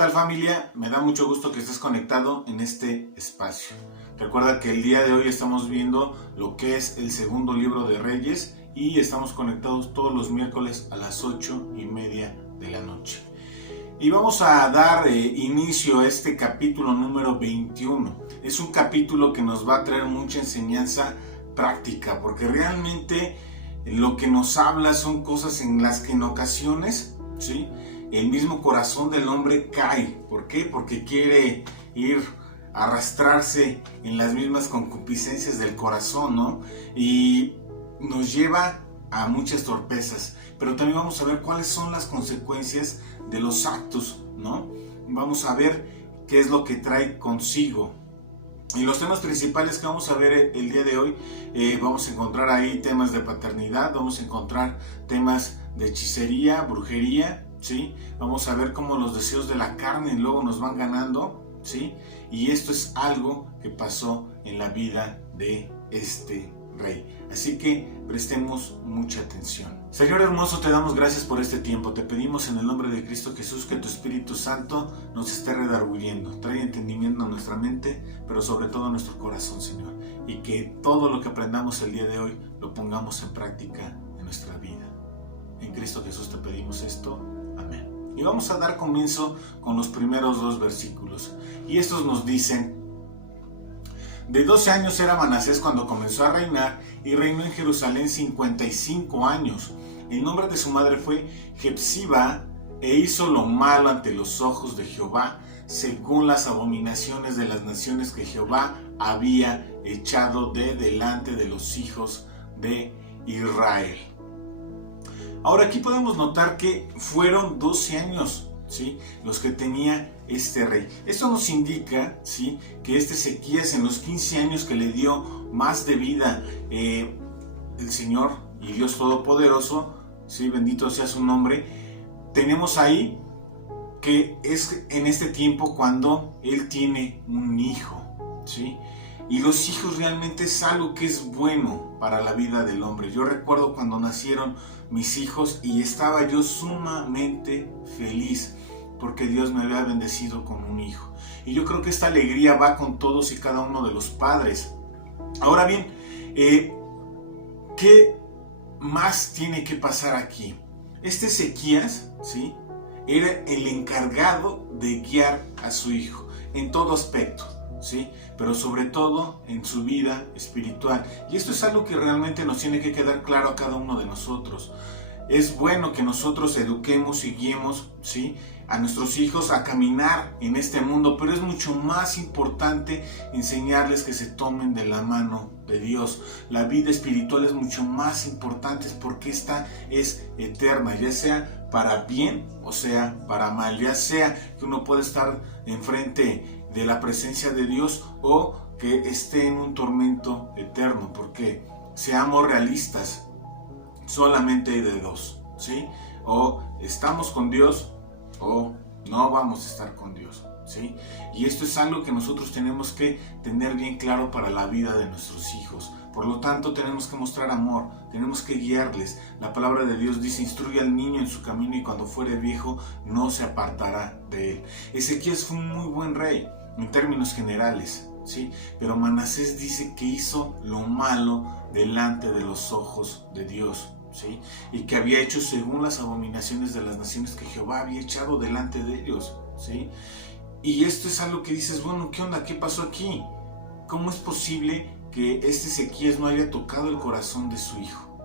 tal, familia? Me da mucho gusto que estés conectado en este espacio. Recuerda que el día de hoy estamos viendo lo que es el segundo libro de Reyes y estamos conectados todos los miércoles a las 8:30 de la noche. Y vamos a dar inicio a este capítulo número 21. Es un capítulo que nos va a traer mucha enseñanza práctica, porque realmente lo que nos habla son cosas en las que en ocasiones, ¿sí?, el mismo corazón del hombre cae. ¿Por qué? Porque quiere ir a arrastrarse en las mismas concupiscencias del corazón, ¿no? Y nos lleva a muchas torpezas. Pero también vamos a ver cuáles son las consecuencias de los actos, ¿no? Vamos a ver qué es lo que trae consigo. Y los temas principales que vamos a ver el día de hoy, vamos a encontrar ahí temas de paternidad, vamos a encontrar temas de hechicería, brujería, ¿sí? Vamos a ver cómo los deseos de la carne luego nos van ganando, ¿sí? Y esto es algo que pasó en la vida de este rey. Así que prestemos mucha atención. Señor hermoso, te damos gracias por este tiempo. Te pedimos en el nombre de Cristo Jesús que tu Espíritu Santo nos esté redarguyendo. Trae entendimiento a nuestra mente, pero sobre todo a nuestro corazón, Señor. Y que todo lo que aprendamos el día de hoy lo pongamos en práctica en nuestra vida. En Cristo Jesús te pedimos esto. Amén. Y vamos a dar comienzo con los primeros 2 versículos. Y estos nos dicen: de 12 años era Manasés cuando comenzó a reinar, y reinó en Jerusalén 55 años. El nombre de su madre fue Jepsiba, e hizo lo malo ante los ojos de Jehová, según las abominaciones de las naciones que Jehová había echado de delante de los hijos de Israel. Ahora aquí podemos notar que fueron 12 años, ¿sí?, los que tenía este rey. Esto nos indica, ¿sí?, que este Ezequías, en los 15 años que le dio más de vida el Señor y Dios Todopoderoso, ¿sí?, bendito sea su nombre, tenemos ahí que es en este tiempo cuando él tiene un hijo, ¿sí? Y los hijos realmente es algo que es bueno para la vida del hombre. Yo recuerdo cuando nacieron mis hijos y estaba yo sumamente feliz porque Dios me había bendecido con un hijo. Y yo creo que esta alegría va con todos y cada uno de los padres. Ahora bien, ¿qué más tiene que pasar aquí? Este Ezequías, ¿sí?, era el encargado de guiar a su hijo en todo aspecto, ¿sí?, pero sobre todo en su vida espiritual. Y esto es algo que realmente nos tiene que quedar claro a cada uno de nosotros. Es bueno que nosotros eduquemos y guiemos, ¿sí?, a nuestros hijos a caminar en este mundo, pero es mucho más importante enseñarles que se tomen de la mano de Dios. La vida espiritual es mucho más importante porque esta es eterna, ya sea para bien o sea para mal, ya sea que uno pueda estar enfrente de la presencia de Dios o que esté en un tormento eterno, porque seamos realistas, solamente hay de dos, ¿sí? O estamos con Dios o no vamos a estar con Dios, ¿sí? Y esto es algo que nosotros tenemos que tener bien claro para la vida de nuestros hijos. Por lo tanto, tenemos que mostrar amor, tenemos que guiarles. La palabra de Dios dice: instruye al niño en su camino y cuando fuere viejo no se apartará de él. Ezequías fue un muy buen rey en términos generales, ¿sí? Pero Manasés dice que hizo lo malo delante de los ojos de Dios, ¿sí?, y que había hecho según las abominaciones de las naciones que Jehová había echado delante de ellos, ¿sí? Y esto es algo que dices: bueno, ¿qué onda? ¿Qué pasó aquí? ¿Cómo es posible que este Ezequías no haya tocado el corazón de su hijo?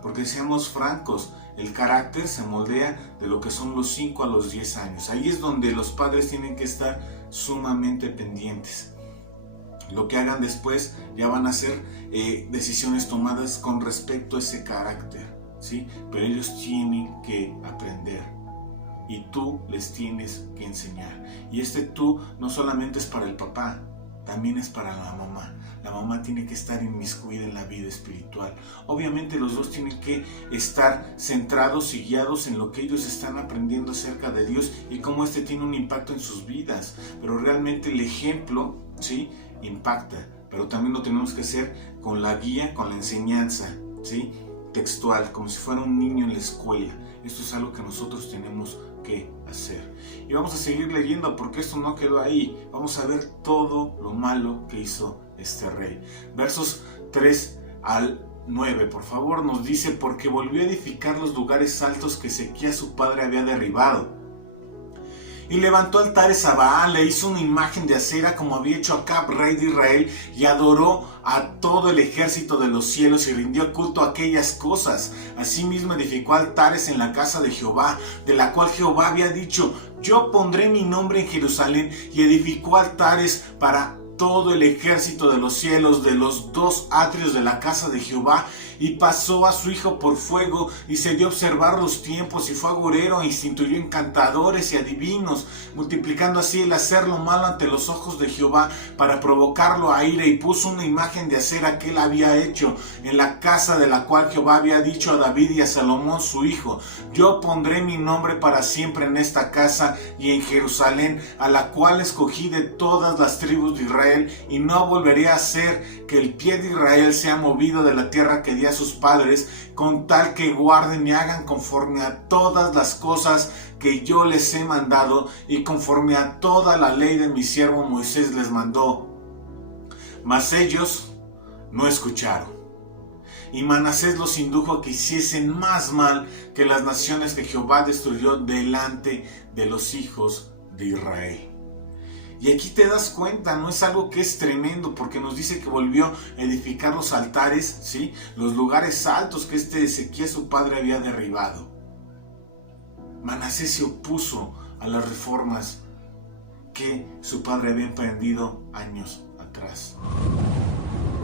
Porque seamos francos, el carácter se moldea de lo que son los 5 a los 10 años. Ahí es donde los padres tienen que estar sumamente pendientes. Lo que hagan después ya van a ser decisiones tomadas con respecto a ese carácter, ¿sí? Pero ellos tienen que aprender y tú les tienes que enseñar. Y este tú no solamente es para el papá, también es para la mamá. La mamá tiene que estar inmiscuida en la vida espiritual. Obviamente los dos tienen que estar centrados y guiados en lo que ellos están aprendiendo acerca de Dios y cómo este tiene un impacto en sus vidas. Pero realmente el ejemplo, ¿sí?, impacta. Pero también lo tenemos que hacer con la guía, con la enseñanza, ¿sí?, textual, como si fuera un niño en la escuela. Esto es algo que nosotros tenemos que hacer. Y vamos a seguir leyendo porque esto no quedó ahí. Vamos a ver todo lo malo que hizo este rey. Versos 3 al 9, por favor, nos dice: porque volvió a edificar los lugares altos que Ezequías su padre había derribado. Y levantó altares a Baal, le hizo una imagen de acera como había hecho Acab, rey de Israel, y adoró a todo el ejército de los cielos y rindió culto a aquellas cosas. Asimismo edificó altares en la casa de Jehová, de la cual Jehová había dicho: yo pondré mi nombre en Jerusalén, y edificó altares para todo el ejército de los cielos, de los 2 atrios de la casa de Jehová, y pasó a su hijo por fuego, y se dio a observar los tiempos, y fue agorero, e instituyó encantadores y adivinos, multiplicando así el hacer lo malo ante los ojos de Jehová, para provocarlo a ira, y puso una imagen de acera que él había hecho en la casa de la cual Jehová había dicho a David y a Salomón su hijo: yo pondré mi nombre para siempre en esta casa y en Jerusalén, a la cual escogí de todas las tribus de Israel, y no volveré a hacer que el pie de Israel sea movido de la tierra que di a sus padres, con tal que guarden y hagan conforme a todas las cosas que yo les he mandado, y conforme a toda la ley de mi siervo Moisés les mandó. Mas ellos no escucharon. Y Manasés los indujo a que hiciesen más mal que las naciones que Jehová destruyó delante de los hijos de Israel. Y aquí te das cuenta, no es algo que es tremendo, porque nos dice que volvió a edificar los altares, ¿sí? Los lugares altos que Ezequías su padre había derribado. Manasés se opuso a las reformas que su padre había emprendido años atrás.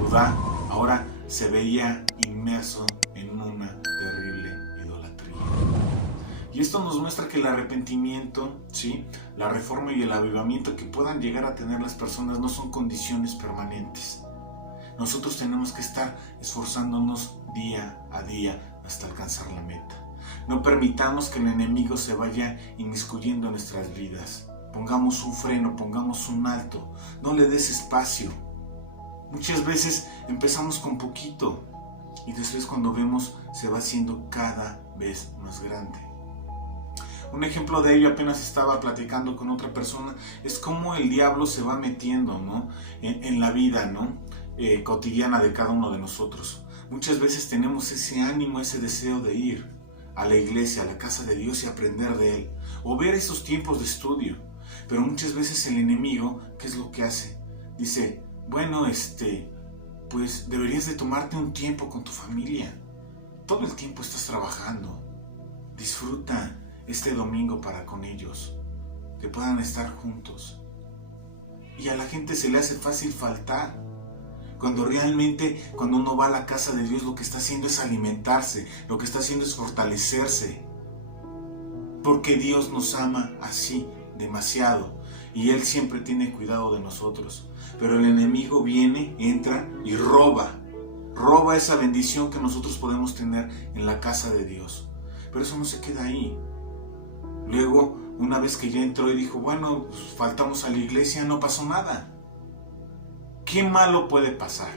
Judá ahora se veía inmerso en una terrible idolatría. Y esto nos muestra que el arrepentimiento, ¿sí?, la reforma y el avivamiento que puedan llegar a tener las personas no son condiciones permanentes. Nosotros tenemos que estar esforzándonos día a día hasta alcanzar la meta. No permitamos que el enemigo se vaya inmiscuyendo en nuestras vidas. Pongamos un freno, pongamos un alto. No le des espacio. Muchas veces empezamos con poquito y después, cuando vemos, se va haciendo cada vez más grande. Un ejemplo de ello, apenas estaba platicando con otra persona, es cómo el diablo se va metiendo, ¿no?, en la vida, ¿no?, cotidiana de cada uno de nosotros. Muchas veces tenemos ese ánimo, ese deseo de ir a la iglesia, a la casa de Dios y aprender de Él, o ver esos tiempos de estudio. Pero muchas veces el enemigo, ¿qué es lo que hace? Dice: bueno, pues deberías de tomarte un tiempo con tu familia. Todo el tiempo estás trabajando. Disfruta este domingo para con ellos, que puedan estar juntos. Y a la gente se le hace fácil faltar, cuando realmente, cuando uno va a la casa de Dios, lo que está haciendo es alimentarse, lo que está haciendo es fortalecerse, porque Dios nos ama así demasiado, y Él siempre tiene cuidado de nosotros. Pero el enemigo viene, entra y roba esa bendición que nosotros podemos tener en la casa de Dios. Pero eso no se queda ahí. Luego, una vez que ya entró y dijo: bueno, pues faltamos a la iglesia, no pasó nada. ¿Qué malo puede pasar?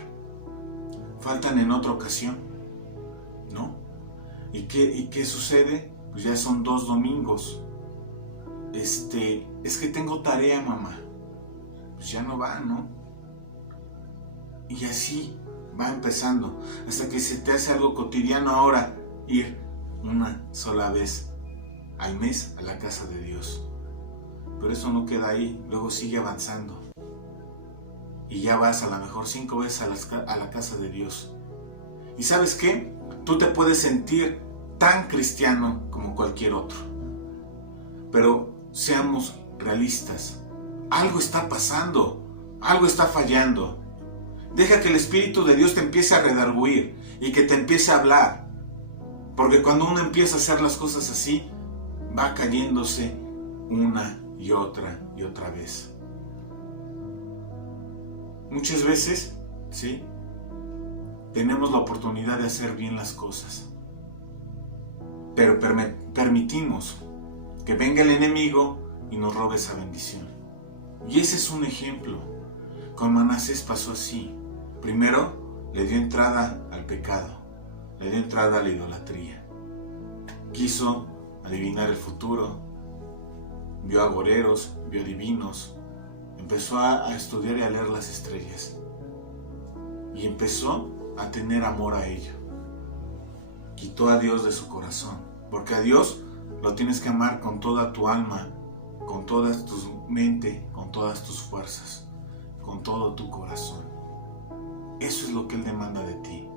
Faltan en otra ocasión, ¿no? ¿Y qué sucede? Pues ya son 2 domingos. Es que tengo tarea, mamá. Pues ya no va, ¿no? Y así va empezando, hasta que se te hace algo cotidiano ahora ir una sola vez al mes a la casa de Dios. Pero eso no queda ahí, luego sigue avanzando. Y ya vas a lo mejor 5 veces a la casa de Dios. ¿Y sabes qué? Tú te puedes sentir tan cristiano como cualquier otro. Pero seamos realistas. Algo está pasando, algo está fallando. Deja que el Espíritu de Dios te empiece a redarguir y que te empiece a hablar. Porque cuando uno empieza a hacer las cosas así, va cayéndose una y otra vez. Muchas veces, ¿sí?, tenemos la oportunidad de hacer bien las cosas, pero permitimos que venga el enemigo y nos robe esa bendición. Y ese es un ejemplo. Con Manasés pasó así. Primero le dio entrada al pecado, le dio entrada a la idolatría. Quiso adivinar el futuro, vio agoreros, vio divinos, empezó a estudiar y a leer las estrellas y empezó a tener amor a ello. Quitó a Dios de su corazón, porque a Dios lo tienes que amar con toda tu alma, con toda tu mente, con todas tus fuerzas, con todo tu corazón. Eso es lo que Él demanda de ti,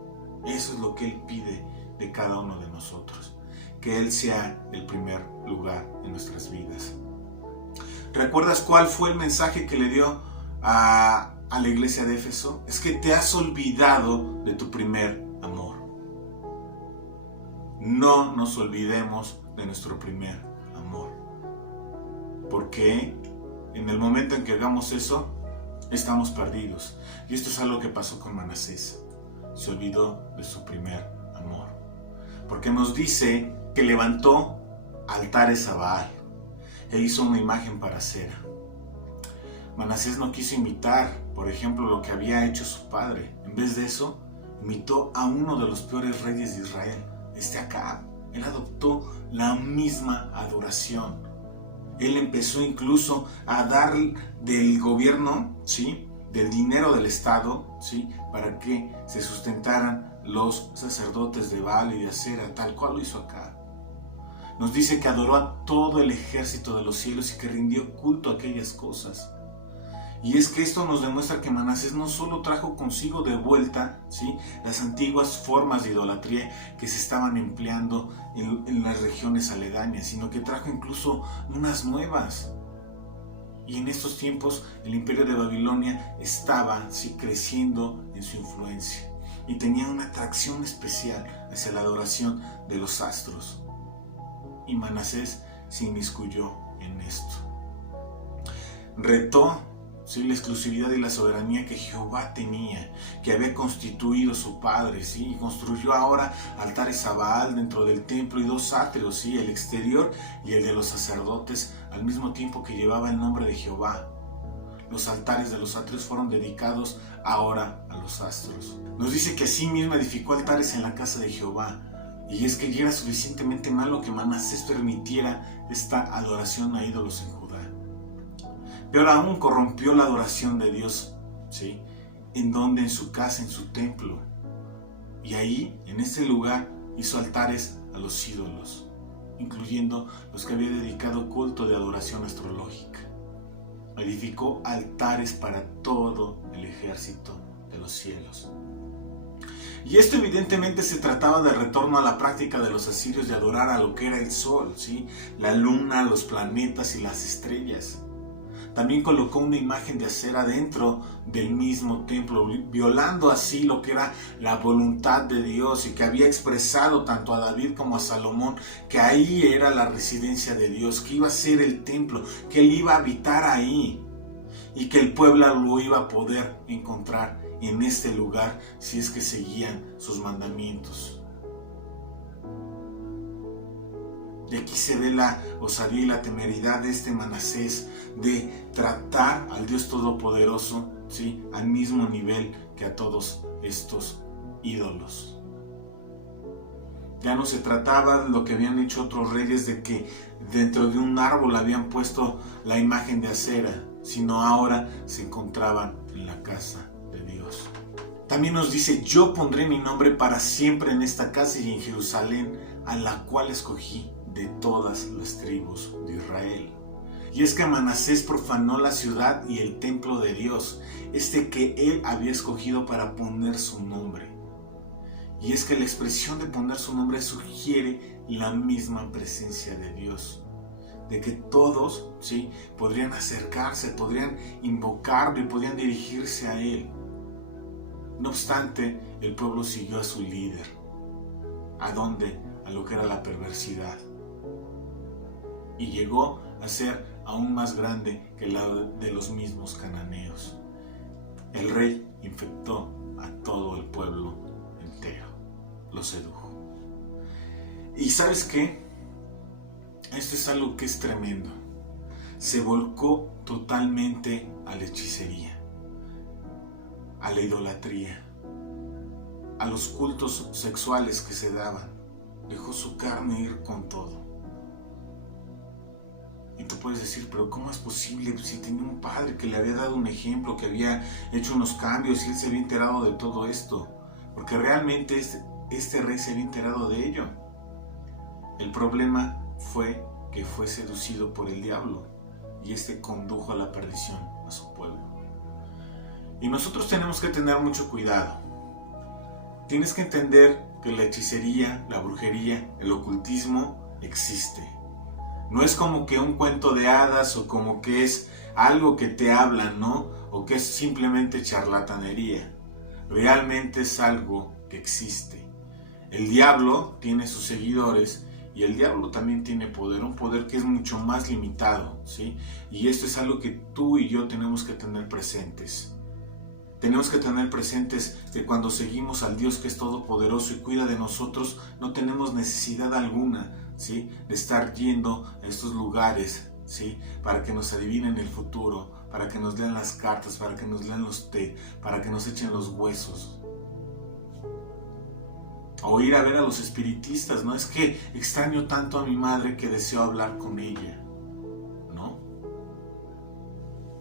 eso es lo que Él pide de cada uno de nosotros, que Él sea el primer lugar en nuestras vidas. ¿Recuerdas cuál fue el mensaje que le dio a la iglesia de Éfeso? Es que te has olvidado de tu primer amor. No nos olvidemos de nuestro primer amor, porque en el momento en que hagamos eso, estamos perdidos. Y esto es algo que pasó con Manasés. Se olvidó de su primer amor, porque nos dice que levantó altares a Baal e hizo una imagen para Acera. Manasés no quiso imitar, por ejemplo, lo que había hecho su padre. En vez de eso, imitó a uno de los peores reyes de Israel, Acab. Él adoptó la misma adoración. Él empezó incluso a dar del gobierno, ¿sí?, del dinero del Estado, ¿sí?, para que se sustentaran los sacerdotes de Baal y de Acera, tal cual lo hizo Acab. Nos dice que adoró a todo el ejército de los cielos y que rindió culto a aquellas cosas. Y es que esto nos demuestra que Manasés no solo trajo consigo de vuelta, ¿sí?, las antiguas formas de idolatría que se estaban empleando en las regiones aledañas, sino que trajo incluso unas nuevas. Y en estos tiempos el imperio de Babilonia estaba, sí, creciendo en su influencia y tenía una atracción especial hacia la adoración de los astros. Y Manasés se inmiscuyó en esto. Retó, ¿sí?, la exclusividad y la soberanía que Jehová tenía, que había constituido su padre, ¿sí?, y construyó ahora altares a Baal dentro del templo y dos átrios, ¿sí?, el exterior y el de los sacerdotes, al mismo tiempo que llevaba el nombre de Jehová. Los altares de los atrios fueron dedicados ahora a los astros. Nos dice que asimismo edificó altares en la casa de Jehová. Y es que ya era suficientemente malo que Manasés permitiera esta adoración a ídolos en Judá. Peor aún, corrompió la adoración de Dios, ¿sí?, en donde, en su casa, en su templo. Y ahí, en este lugar, hizo altares a los ídolos, incluyendo los que había dedicado culto de adoración astrológica. Edificó altares para todo el ejército de los cielos. Y esto evidentemente se trataba del retorno a la práctica de los asirios de adorar a lo que era el sol, ¿sí?, la luna, los planetas y las estrellas. También colocó una imagen de Acera dentro del mismo templo, violando así lo que era la voluntad de Dios y que había expresado tanto a David como a Salomón, que ahí era la residencia de Dios, que iba a ser el templo, que él iba a habitar ahí y que el pueblo lo iba a poder encontrar en este lugar si es que seguían sus mandamientos. De aquí se ve la osadía y la temeridad de este Manasés de tratar al Dios Todopoderoso, ¿sí?, al mismo nivel que a todos estos ídolos. Ya no se trataba de lo que habían hecho otros reyes, de que dentro de un árbol habían puesto la imagen de Acera, sino ahora se encontraban en la casa de Dios. También nos dice: yo pondré mi nombre para siempre en esta casa y en Jerusalén, a la cual escogí de todas las tribus de Israel. Y es que Manasés profanó la ciudad y el templo de Dios, que él había escogido para poner su nombre. Y es que la expresión de poner su nombre sugiere la misma presencia de Dios, de que todos, ¿sí?, podrían acercarse, podrían invocarlo y podrían dirigirse a él. No obstante, el pueblo siguió a su líder. ¿A dónde? A lo que era la perversidad. Y llegó a ser aún más grande que la de los mismos cananeos. El rey infectó a todo el pueblo entero, lo sedujo. ¿Y sabes qué? Esto es algo que es tremendo. Se volcó totalmente a la hechicería, a la idolatría, a los cultos sexuales que se daban. Dejó su carne ir con todo. Y te puedes decir, pero ¿cómo es posible? Si tenía un padre que le había dado un ejemplo, que había hecho unos cambios y él se había enterado de todo esto. Porque realmente este rey se había enterado de ello. El problema fue que fue seducido por el diablo y este condujo a la perdición a su pueblo. Y nosotros tenemos que tener mucho cuidado. Tienes que entender que la hechicería, la brujería, el ocultismo existe. No es como que un cuento de hadas o como que es algo que te hablan, ¿no? O que es simplemente charlatanería. Realmente es algo que existe. El diablo tiene sus seguidores y el diablo también tiene poder, un poder que es mucho más limitado, ¿sí? Y esto es algo que tú y yo tenemos que tener presentes. Tenemos que tener presentes que cuando seguimos al Dios que es todopoderoso y cuida de nosotros, no tenemos necesidad alguna, ¿sí?, de estar yendo a estos lugares, ¿sí?, para que nos adivinen el futuro, para que nos lean las cartas, para que nos lean los té, para que nos echen los huesos. O ir a ver a los espiritistas, ¿no? Es que extraño tanto a mi madre que deseo hablar con ella, ¿no?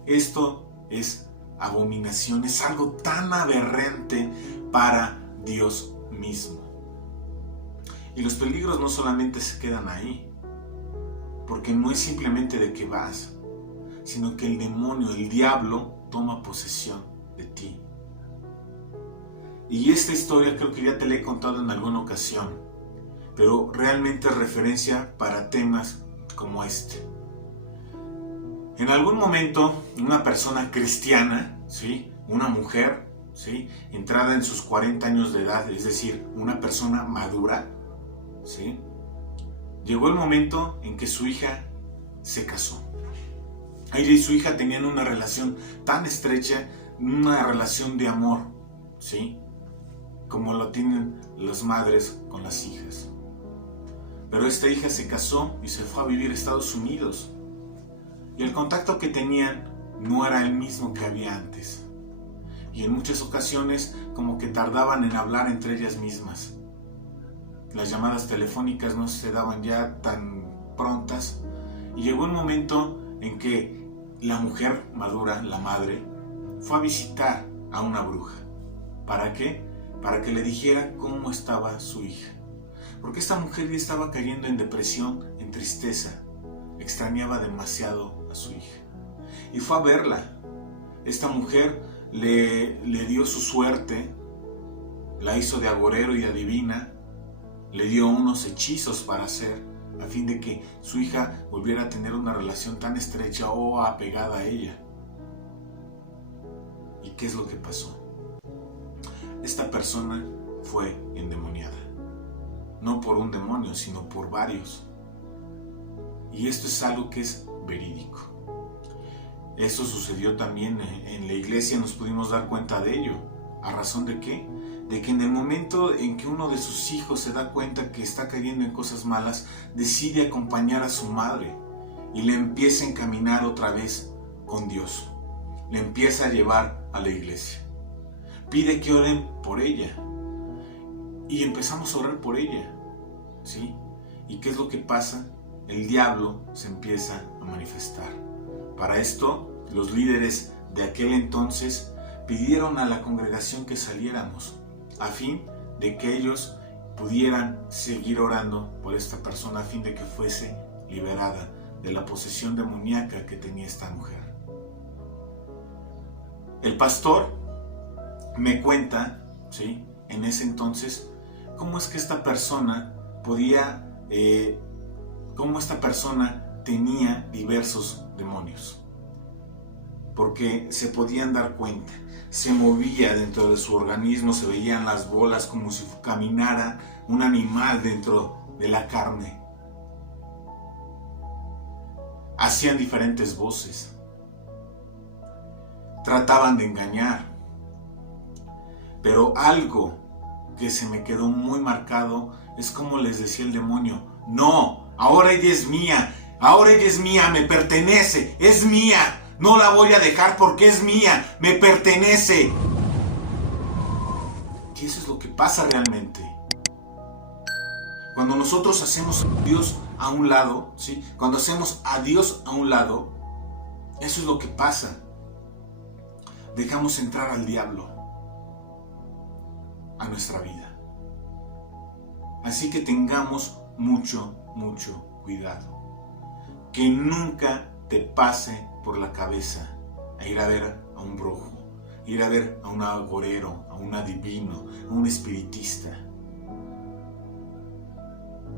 Esto es abominación, es algo tan aberrante para Dios mismo. Y los peligros no solamente se quedan ahí, porque no es simplemente de que vas, sino que el demonio, el diablo, toma posesión de ti. Y esta historia creo que ya te la he contado en alguna ocasión, pero realmente es referencia para temas como este. En algún momento, una persona cristiana, ¿sí?, una mujer, ¿sí?, entrada en sus 40 años de edad, es decir, una persona madura, ¿sí?, llegó el momento en que su hija se casó. Ella y su hija tenían una relación tan estrecha, una relación de amor, ¿sí?, como lo tienen las madres con las hijas. Pero esta hija se casó y se fue a vivir a Estados Unidos. Y el contacto que tenían no era el mismo que había antes. Y en muchas ocasiones como que tardaban en hablar entre ellas mismas. Las llamadas telefónicas no se daban ya tan prontas. Y llegó un momento en que la mujer madura, la madre, fue a visitar a una bruja. ¿Para qué? Para que le dijera cómo estaba su hija. Porque esta mujer ya estaba cayendo en depresión, en tristeza. Extrañaba demasiado a su hija. Y fue a verla. Esta mujer le dio su suerte, la hizo de agorero y adivina, le dio unos hechizos para hacer, a fin de que su hija volviera a tener una relación tan estrecha o apegada a ella. ¿Y qué es lo que pasó? Esta persona fue endemoniada. No por un demonio, sino por varios. Y esto es algo que es verídico. Eso sucedió también en la iglesia, nos pudimos dar cuenta de ello. ¿A razón de qué? De que en el momento en que uno de sus hijos se da cuenta que está cayendo en cosas malas, decide acompañar a su madre y le empieza a encaminar otra vez con Dios. Le empieza a llevar a la iglesia. Pide que oren por ella. Y empezamos a orar por ella, ¿sí? ¿Y qué es lo que pasa? El diablo se empieza a manifestar. Para esto, los líderes de aquel entonces pidieron a la congregación que saliéramos, a fin de que ellos pudieran seguir orando por esta persona, a fin de que fuese liberada de la posesión demoníaca que tenía esta mujer. El pastor me cuenta, ¿sí?, en ese entonces, cómo es que esta persona cómo esta persona tenía diversos demonios. Porque se podían dar cuenta, se movía dentro de su organismo, se veían las bolas como si caminara un animal dentro de la carne. Hacían diferentes voces, trataban de engañar, pero algo que se me quedó muy marcado es como les decía el demonio: no, ahora ella es mía, me pertenece, es mía, no la voy a dejar porque es mía, me pertenece. Y eso es lo que pasa realmente. Cuando nosotros hacemos a Dios a un lado, ¿sí? Cuando hacemos a Dios a un lado, eso es lo que pasa. Dejamos entrar al diablo a nuestra vida. Así que tengamos mucho cuidado. Que nunca te pase por la cabeza a ir a ver a un brujo, ir a ver a un agorero, a un adivino, a un espiritista.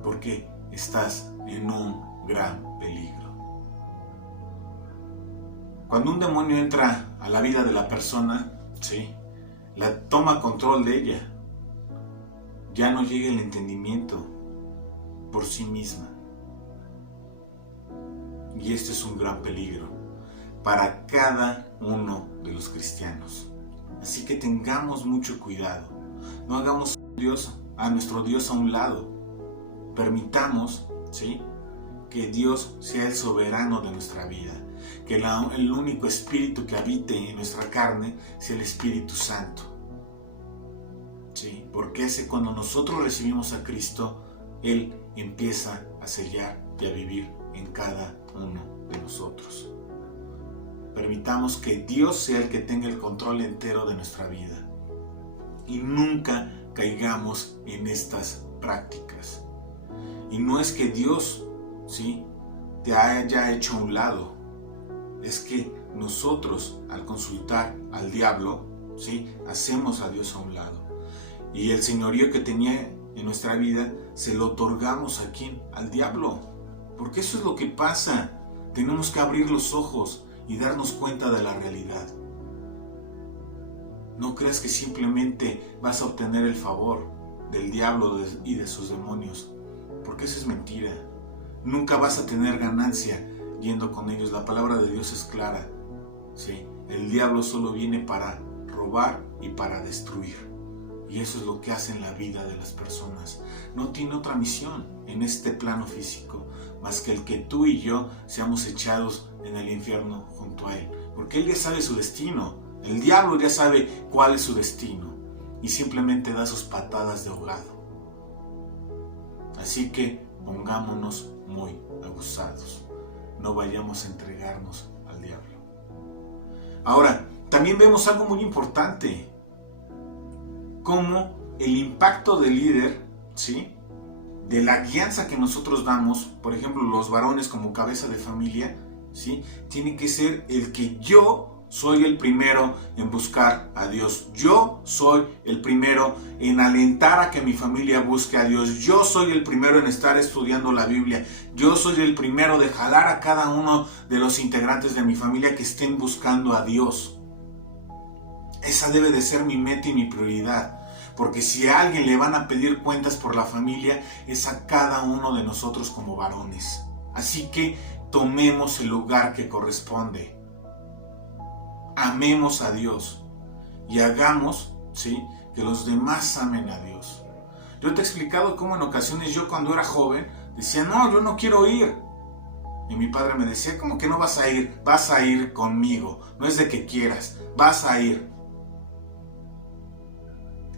Porque estás en un gran peligro. Cuando un demonio entra a la vida de la persona, ¿sí?, la toma control de ella. Ya no llega el entendimiento por sí misma. Y este es un gran peligro para cada uno de los cristianos. Así que tengamos mucho cuidado. No hagamos a nuestro Dios a un lado. Permitamos, ¿sí?, que Dios sea el soberano de nuestra vida. Que el único espíritu que habite en nuestra carne sea el Espíritu Santo. ¿Sí? Porque cuando nosotros recibimos a Cristo, Él empieza a sellar y a vivir en cada uno de nosotros. Permitamos que Dios sea el que tenga el control entero de nuestra vida. Y nunca caigamos en estas prácticas. Y no es que Dios, ¿sí?, te haya hecho a un lado. Es que nosotros, al consultar al diablo, ¿sí?, hacemos a Dios a un lado. Y el señorío que tenía en nuestra vida se lo otorgamos ¿a quién? Al diablo. Porque eso es lo que pasa. Tenemos que abrir los ojos y darnos cuenta de la realidad. No creas que simplemente vas a obtener el favor del diablo y de sus demonios, porque eso es mentira. Nunca vas a tener ganancia yendo con ellos. La palabra de Dios es clara, ¿sí? El diablo solo viene para robar y para destruir. Y eso es lo que hace en la vida de las personas. No tiene otra misión en este plano físico más que el que tú y yo seamos echados en el infierno junto a Él. Porque Él ya sabe su destino. El diablo ya sabe cuál es su destino. Y simplemente da sus patadas de ahogado. Así que pongámonos muy abusados. No vayamos a entregarnos al diablo. Ahora, también vemos algo muy importante. Como el impacto del líder, ¿sí?, de la guianza que nosotros damos, por ejemplo, los varones como cabeza de familia, ¿sí?, tiene que ser el que yo soy el primero en buscar a Dios. Yo soy el primero en alentar a que mi familia busque a Dios. Yo soy el primero en estar estudiando la Biblia. Yo soy el primero de jalar a cada uno de los integrantes de mi familia que estén buscando a Dios. Esa debe de ser mi meta y mi prioridad. Porque si a alguien le van a pedir cuentas por la familia, es a cada uno de nosotros como varones. Así que tomemos el lugar que corresponde. Amemos a Dios. Y hagamos, ¿sí?, que los demás amen a Dios. Yo te he explicado cómo en ocasiones yo cuando era joven decía, no, yo no quiero ir. Y mi padre me decía, ¿cómo que no vas a ir? Vas a ir conmigo. No es de que quieras, vas a ir.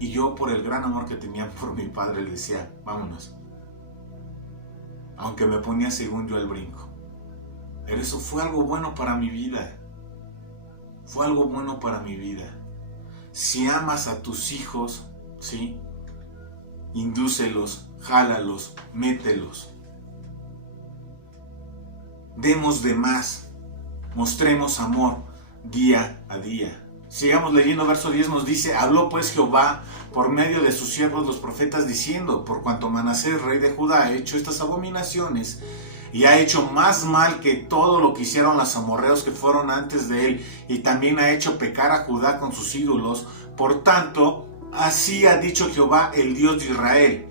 Y yo, por el gran amor que tenía por mi padre, le decía, vámonos. Aunque me ponía según yo el brinco. Pero eso fue algo bueno para mi vida. Fue algo bueno para mi vida. Si amas a tus hijos, ¿sí?, indúcelos, jálalos, mételos. Demos de más. Mostremos amor día a día. Sigamos leyendo, verso 10 nos dice, habló pues Jehová por medio de sus siervos los profetas diciendo, por cuanto Manasés, rey de Judá, ha hecho estas abominaciones y ha hecho más mal que todo lo que hicieron los amorreos que fueron antes de él, y también ha hecho pecar a Judá con sus ídolos. Por tanto, así ha dicho Jehová, el Dios de Israel: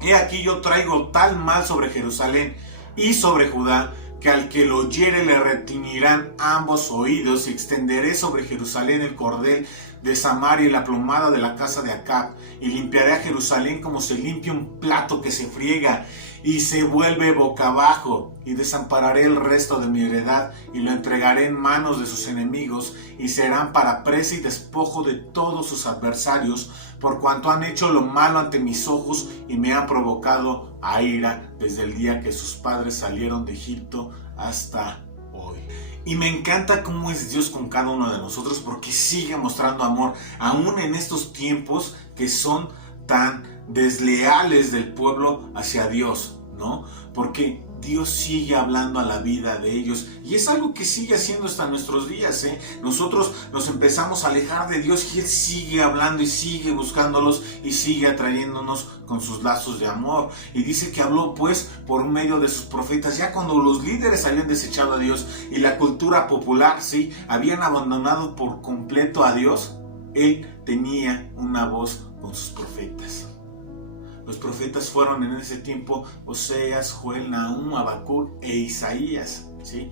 he aquí yo traigo tal mal sobre Jerusalén y sobre Judá, que al que lo oyere le retiñirán ambos oídos, y extenderé sobre Jerusalén el cordel de Samaria y la plomada de la casa de Acab, y limpiaré a Jerusalén como se limpia un plato que se friega y se vuelve boca abajo, y desampararé el resto de mi heredad y lo entregaré en manos de sus enemigos, y serán para presa y despojo de todos sus adversarios, por cuanto han hecho lo malo ante mis ojos y me han provocado a ira desde el día que sus padres salieron de Egipto hasta hoy. Y me encanta cómo es Dios con cada uno de nosotros, porque sigue mostrando amor, aún en estos tiempos que son tan desleales del pueblo hacia Dios, ¿no? Porque Dios sigue hablando a la vida de ellos, y es algo que sigue haciendo hasta nuestros días, ¿eh? Nosotros nos empezamos a alejar de Dios y Él sigue hablando y sigue buscándolos y sigue atrayéndonos con sus lazos de amor. Y dice que habló pues por medio de sus profetas, ya cuando los líderes habían desechado a Dios y la cultura popular, ¿sí?, habían abandonado por completo a Dios. Él tenía una voz con sus profetas. Los profetas fueron en ese tiempo Oseas, Joel, Nahum, Habacuc e Isaías, ¿sí?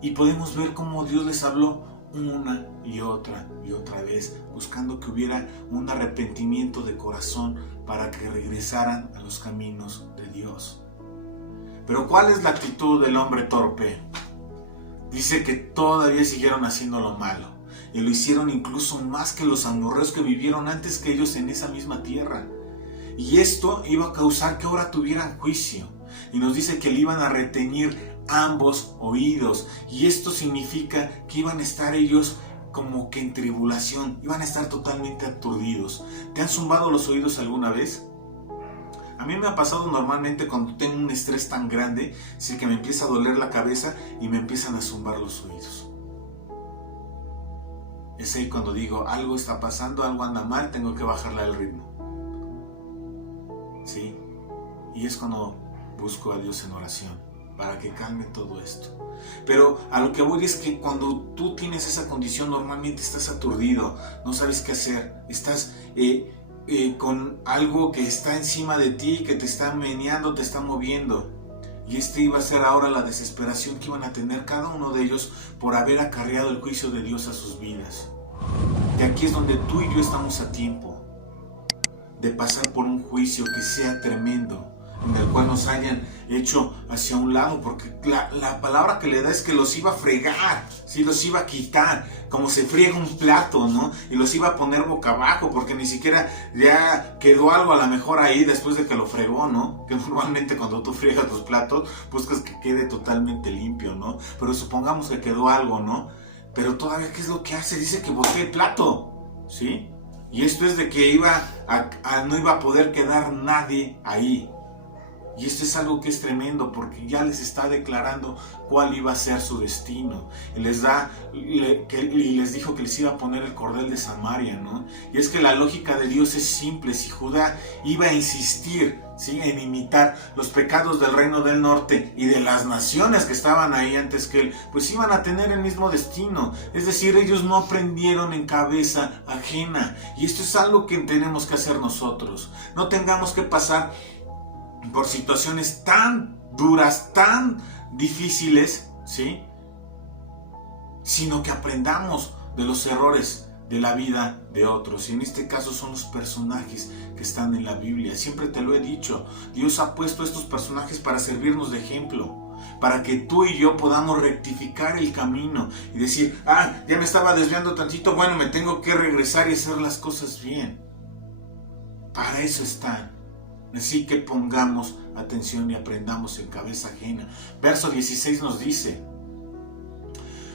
Y podemos ver cómo Dios les habló una y otra vez, buscando que hubiera un arrepentimiento de corazón para que regresaran a los caminos de Dios. Pero ¿cuál es la actitud del hombre torpe? Dice que todavía siguieron haciendo lo malo, y lo hicieron incluso más que los amorreos que vivieron antes que ellos en esa misma tierra. Y esto iba a causar que ahora tuvieran juicio. Y nos dice que le iban a retener ambos oídos. Y esto significa que iban a estar ellos como que en tribulación. Iban a estar totalmente aturdidos. ¿Te han zumbado los oídos alguna vez? A mí me ha pasado normalmente cuando tengo un estrés tan grande, así que me empieza a doler la cabeza y me empiezan a zumbar los oídos. Es ahí cuando digo, algo está pasando, algo anda mal, tengo que bajarle el ritmo. ¿Sí? Y es cuando busco a Dios en oración para que calme todo esto. Pero a lo que voy es que cuando tú tienes esa condición, normalmente estás aturdido, no sabes qué hacer, estás con algo que está encima de ti, que te está meneando, te está moviendo. Y iba a ser ahora la desesperación que iban a tener cada uno de ellos por haber acarreado el juicio de Dios a sus vidas. Y aquí es donde tú y yo estamos a tiempo de pasar por un juicio que sea tremendo, en el cual nos hayan hecho hacia un lado, porque la palabra que le da es que los iba a fregar, ¿sí? Los iba a quitar, como se friega un plato, ¿no? Y los iba a poner boca abajo, porque ni siquiera ya quedó algo a lo mejor ahí después de que lo fregó, ¿no? Que normalmente cuando tú friegas los platos, buscas que quede totalmente limpio, ¿no? Pero supongamos que quedó algo, ¿no? Pero todavía, ¿qué es lo que hace? Dice que boté el plato, ¿sí? Y esto es de que no iba a poder quedar nadie ahí. Y esto es algo que es tremendo, porque ya les está declarando cuál iba a ser su destino. Y les dijo que les iba a poner el cordel de Samaria, ¿no? Y es que la lógica de Dios es simple. Si Judá iba a insistir, ¿sí?, en imitar los pecados del reino del norte y de las naciones que estaban ahí antes que él, pues iban a tener el mismo destino. Es decir, ellos no aprendieron en cabeza ajena. Y esto es algo que tenemos que hacer nosotros. No tengamos que pasar por situaciones tan duras, tan difíciles, ¿sí?, sino que aprendamos de los errores de la vida de otros. Y en este caso son los personajes que están en la Biblia. Siempre te lo he dicho, Dios ha puesto estos personajes para servirnos de ejemplo, para que tú y yo podamos rectificar el camino y decir, ya me estaba desviando tantito, bueno, me tengo que regresar y hacer las cosas bien. Para eso están. Así que pongamos atención y aprendamos en cabeza ajena. Verso 16 nos dice: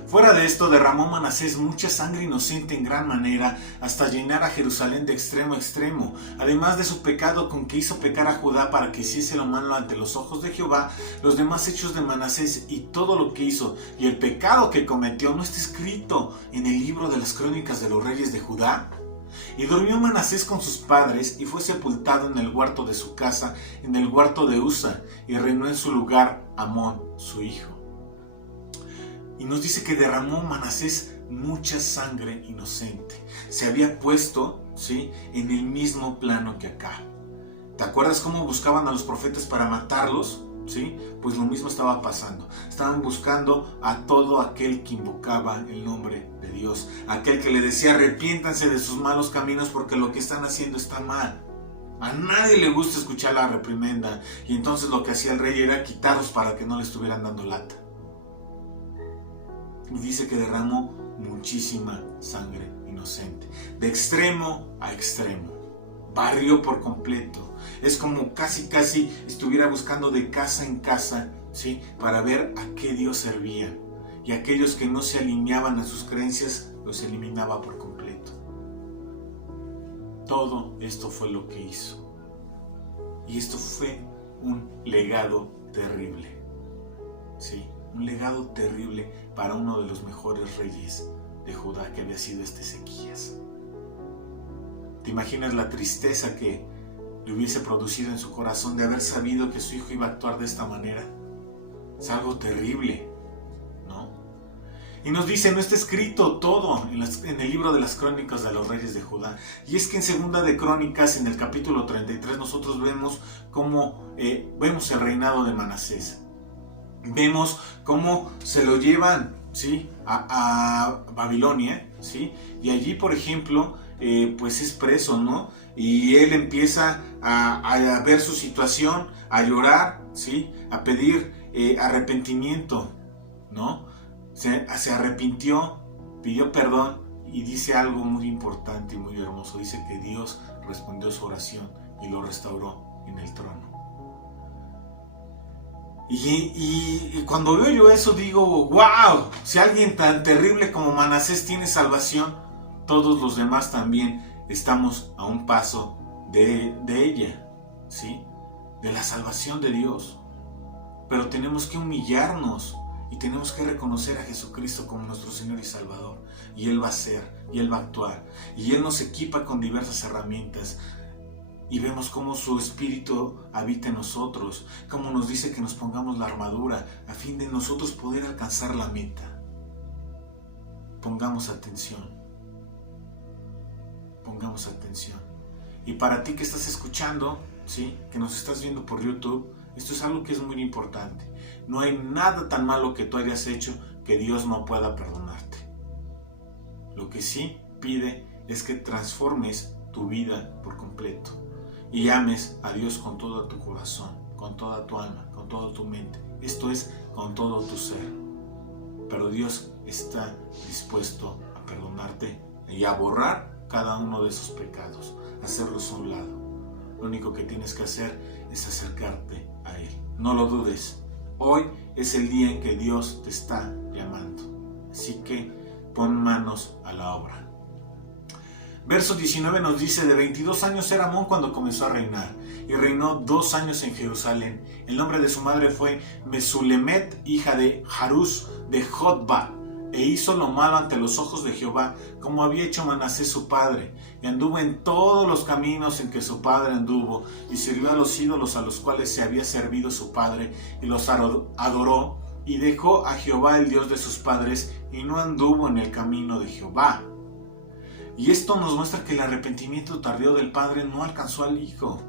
fuera de esto derramó Manasés mucha sangre inocente en gran manera, hasta llenar a Jerusalén de extremo a extremo. Además de su pecado con que hizo pecar a Judá para que hiciese lo malo ante los ojos de Jehová, los demás hechos de Manasés y todo lo que hizo y el pecado que cometió, ¿no está escrito en el libro de las crónicas de los reyes de Judá? Y durmió Manasés con sus padres y fue sepultado en el huerto de su casa, en el huerto de Usa, y reinó en su lugar Amón, su hijo. Y nos dice que derramó Manasés mucha sangre inocente. Se había puesto, ¿sí?, en el mismo plano que acá. ¿Te acuerdas cómo buscaban a los profetas para matarlos? ¿sí? Pues lo mismo estaba pasando. Estaban buscando a todo aquel que invocaba el nombre de Dios, aquel que le decía arrepiéntanse de sus malos caminos porque lo que están haciendo está mal. A nadie le gusta escuchar la reprimenda, y entonces lo que hacía el rey era quitarlos para que no le estuvieran dando lata. Y dice que derramó muchísima sangre inocente, de extremo a extremo, barrió por completo. Es como casi estuviera buscando de casa en casa, ¿sí? Para ver a qué Dios servía, y aquellos que no se alineaban a sus creencias los eliminaba por completo. Todo esto fue lo que hizo, y esto fue un legado terrible, ¿sí? Un legado terrible para uno de los mejores reyes de Judá, que había sido Ezequías. ¿Te imaginas la tristeza que le hubiese producido en su corazón de haber sabido que su hijo iba a actuar de esta manera? Es algo terrible, ¿no? Y nos dice, no está escrito todo en el libro de las crónicas de los reyes de Judá. Y es que en Segunda de Crónicas, en el capítulo 33, nosotros vemos cómo vemos el reinado de Manasés. Vemos cómo se lo llevan, ¿sí? a Babilonia, ¿sí? Y allí, por ejemplo, pues es preso, ¿no? Y él empieza a ver su situación, a llorar, ¿sí? A pedir arrepentimiento, ¿no? Se arrepintió, pidió perdón, y dice algo muy importante y muy hermoso. Dice que Dios respondió su oración y lo restauró en el trono. Y cuando veo yo eso digo, wow, si alguien tan terrible como Manasés tiene salvación, todos los demás también estamos a un paso de ella, ¿sí? De la salvación de Dios. Pero tenemos que humillarnos y tenemos que reconocer a Jesucristo como nuestro Señor y Salvador. Y Él va a ser, y Él va a actuar, y Él nos equipa con diversas herramientas. Y vemos cómo su Espíritu habita en nosotros, cómo nos dice que nos pongamos la armadura a fin de nosotros poder alcanzar la meta. Pongamos atención. Pongamos atención. Y para ti que estás escuchando, ¿sí? Que nos estás viendo por YouTube, esto es algo que es muy importante. No hay nada tan malo que tú hayas hecho que Dios no pueda perdonarte. Lo que sí pide es que transformes tu vida por completo y ames a Dios con todo tu corazón, con toda tu alma, con toda tu mente. Esto es, con todo tu ser. Pero Dios está dispuesto a perdonarte y a borrar cada uno de esos pecados, hacerlos a un lado. Lo único que tienes que hacer es acercarte a Él. No lo dudes. Hoy es el día en que Dios te está llamando. Así que pon manos a la obra. Verso 19 nos dice, de 22 años era Amón cuando comenzó a reinar, y reinó 2 años en Jerusalén. El nombre de su madre fue Mesulemet, hija de Haruz de Jotba, e hizo lo malo ante los ojos de Jehová, como había hecho Manasés su padre, y anduvo en todos los caminos en que su padre anduvo, y sirvió a los ídolos a los cuales se había servido su padre, y los adoró, y dejó a Jehová el Dios de sus padres, y no anduvo en el camino de Jehová. Y esto nos muestra que el arrepentimiento tardío del padre no alcanzó al hijo.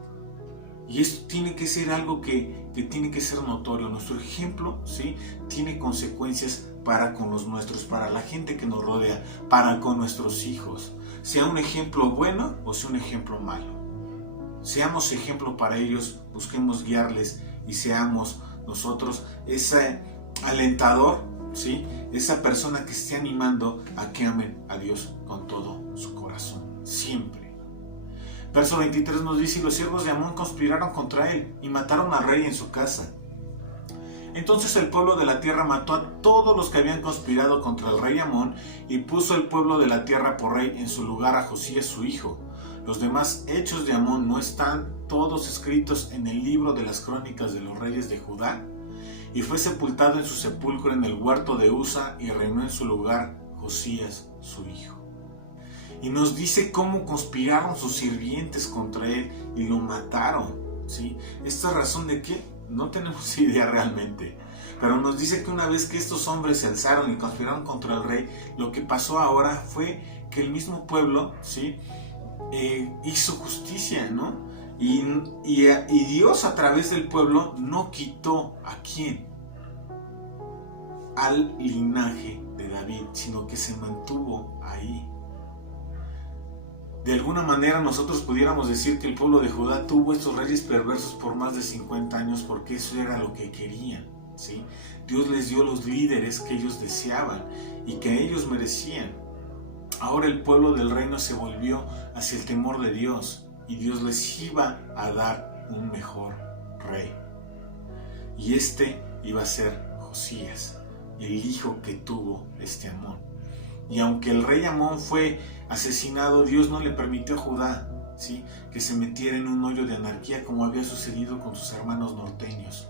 Y esto tiene que ser algo que tiene que ser notorio. Nuestro ejemplo, ¿sí? Tiene consecuencias para con los nuestros, para la gente que nos rodea, para con nuestros hijos. Sea un ejemplo bueno o sea un ejemplo malo. Seamos ejemplo para ellos, busquemos guiarles y seamos nosotros ese alentador, ¿sí? Esa persona que esté animando a que amen a Dios con todo su corazón, siempre. Verso 23 nos dice, y los siervos de Amón conspiraron contra él y mataron al rey en su casa. Entonces el pueblo de la tierra mató a todos los que habían conspirado contra el rey Amón, y puso el pueblo de la tierra por rey en su lugar a Josías su hijo. Los demás hechos de Amón no están todos escritos en el libro de las crónicas de los reyes de Judá. Y fue sepultado en su sepulcro en el huerto de Usa, y reinó en su lugar Josías su hijo. Y nos dice cómo conspiraron sus sirvientes contra él y lo mataron, ¿sí? ¿Esta razón de qué? No tenemos idea realmente. Pero nos dice que una vez que estos hombres se alzaron y conspiraron contra el rey, lo que pasó ahora fue que el mismo pueblo, ¿sí? Hizo justicia, ¿no? Y Dios a través del pueblo no quitó ¿a quién? Al linaje de David, sino que se mantuvo ahí. De alguna manera nosotros pudiéramos decir que el pueblo de Judá tuvo estos reyes perversos por más de 50 años porque eso era lo que querían, ¿sí? Dios les dio los líderes que ellos deseaban y que ellos merecían. Ahora el pueblo del reino se volvió hacia el temor de Dios y Dios les iba a dar un mejor rey. Y este iba a ser Josías, el hijo que tuvo Amón. Y aunque el rey Amón fue asesinado, Dios no le permitió a Judá, ¿sí?, que se metiera en un hoyo de anarquía como había sucedido con sus hermanos norteños.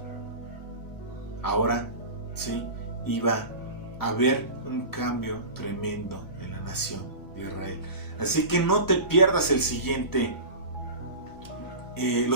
Ahora, ¿sí?, iba a haber un cambio tremendo en la nación de Israel. Así que no te pierdas los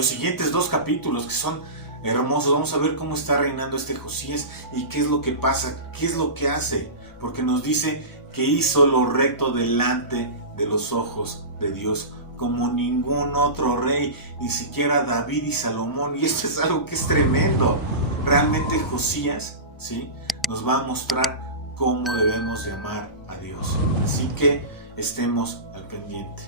siguientes 2 capítulos que son hermosos. Vamos a ver cómo está reinando Josías y qué es lo que pasa, qué es lo que hace, porque nos dice que hizo lo recto delante de los ojos de Dios, como ningún otro rey, ni siquiera David y Salomón. Y esto es algo que es tremendo. Realmente Josías, ¿sí?, nos va a mostrar cómo debemos de amar a Dios. Así que estemos al pendiente.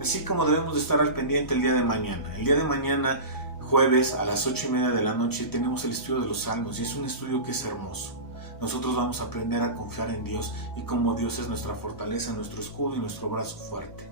Así como debemos de estar al pendiente el día de mañana. El día de mañana, jueves, a las 8:30 de la noche, tenemos el estudio de los Salmos y es un estudio que es hermoso. Nosotros vamos a aprender a confiar en Dios y cómo Dios es nuestra fortaleza, nuestro escudo y nuestro brazo fuerte.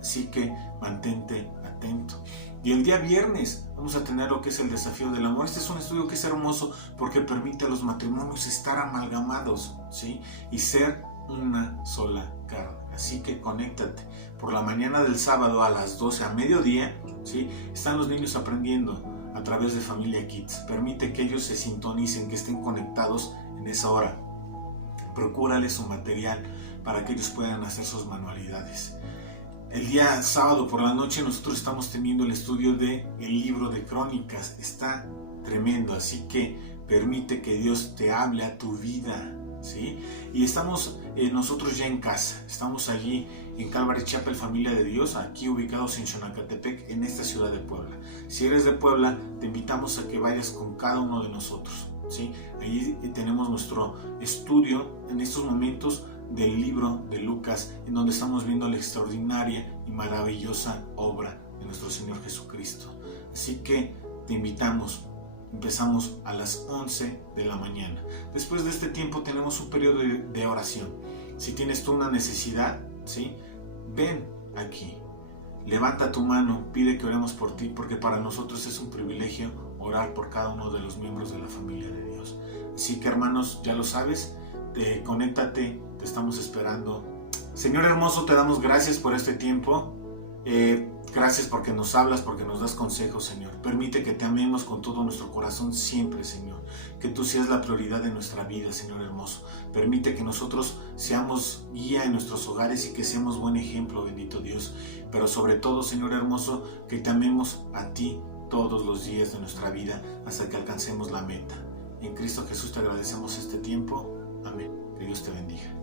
Así que mantente atento. Y el día viernes vamos a tener lo que es el desafío del amor. Este es un estudio que es hermoso porque permite a los matrimonios estar amalgamados, ¿sí?, y ser una sola carne. Así que conéctate. Por la mañana del sábado a las 12 a mediodía, ¿sí?, están los niños aprendiendo a través de Familia Kids. Permite que ellos se sintonicen, que estén conectados en esa hora. Procúrales su material para que ellos puedan hacer sus manualidades. El día sábado por la noche nosotros estamos teniendo el estudio del libro de Crónicas. Está tremendo, así que permite que Dios te hable a tu vida, ¿sí? Y estamos nosotros ya en casa. Estamos allí en Calvary Chapel Familia de Dios, aquí ubicados en Xonacatepec, en esta ciudad de Puebla. Si eres de Puebla, te invitamos a que vayas con cada uno de nosotros, ¿sí? Ahí tenemos nuestro estudio en estos momentos del libro de Lucas, en donde estamos viendo la extraordinaria y maravillosa obra de nuestro Señor Jesucristo. Así que te invitamos. Empezamos a las 11 de la mañana. Después de este tiempo tenemos un periodo de oración. Si tienes tú una necesidad, ¿sí?, ven aquí. Levanta tu mano, pide que oremos por ti, porque para nosotros es un privilegio orar por cada uno de los miembros de la familia de Dios. Así que, hermanos, ya lo sabes, conéctate, te estamos esperando. Señor hermoso, te damos gracias por este tiempo. Gracias porque nos hablas, porque nos das consejos, Señor. Permite que te amemos con todo nuestro corazón siempre, Señor. Que tú seas la prioridad de nuestra vida, Señor hermoso. Permite que nosotros seamos guía en nuestros hogares y que seamos buen ejemplo, bendito Dios. Pero sobre todo, Señor hermoso, que te amemos a ti todos los días de nuestra vida hasta que alcancemos la meta. En Cristo Jesús te agradecemos este tiempo. Amén. Que Dios te bendiga.